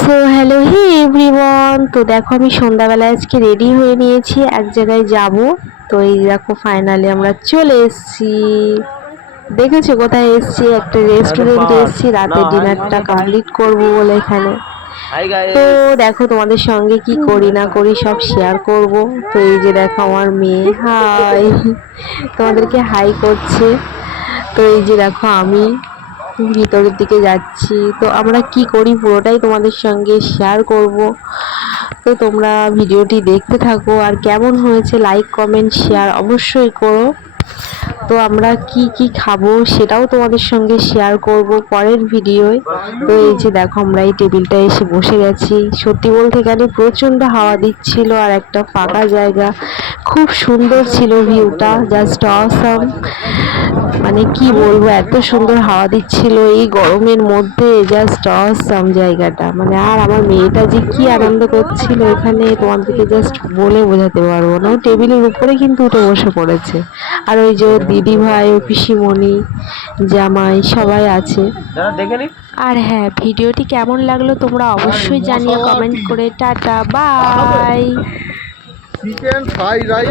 So hello হে everyone, তো দেখো আমি সন্ধ্যাবেলায় আজকে রেডি হয়ে নিয়েছি, এক জায়গায় যাব। তো এই দেখো ফাইনালি আমরা চলে এসেছি। দেখেছো কোথায় এসেছি? একটা রেস্টুরেন্টে এসেছি রাতের ডিনারটা কমপ্লিট করব বলে এখানে। তো দেখো তোমাদের সঙ্গে কি করি না করি সব শেয়ার করব। তো এই যে দেখো আমার মেয়ে হাই তোমাদেরকে হাই করছে। তো এই যে দেখো আমি ভিতরের দিকে যাচ্ছি। তো আমরা কি করি পুরোটাই তোমাদের সঙ্গে শেয়ার করব। তো তোমরা ভিডিওটি দেখতে থাকো, আর কেমন হয়েছে লাইক কমেন্ট শেয়ার অবশ্যই করো। তো আমরা কি কি খাবো সেটাও তোমাদের সঙ্গে শেয়ার করব পরের ভিডিওয়। তো এই যে দেখো আমরা এই টেবিলটা এসে বসে গেছি। সত্যি বলতে গেলে প্রচণ্ড হাওয়া দিচ্ছিল, আর একটা ফাঁকা জায়গা, খুব সুন্দর ছিল ভিউটা, জাস্ট অসাম। মানে কি বলবো, এত সুন্দর হাওয়া দিচ্ছিল এই গরমের মধ্যে, জাস্ট অসাম জায়গাটা। মানে আর আমার মেয়েটা যে কি আনন্দ করছিল এখানে তোমাদেরকে জাস্ট বলে বোঝাতে পারবো না। ও টেবিলের উপরে কিন্তু উঠে বসে পড়েছে। আর ওই যে ওর দিদি ভাই, ও পিসিমণি, জামাই সবাই আছে। আর হ্যাঁ, ভিডিওটি কেমন লাগলো তোমরা অবশ্যই জানিও কমেন্ট করে। Tata bye. Chicken fry rice.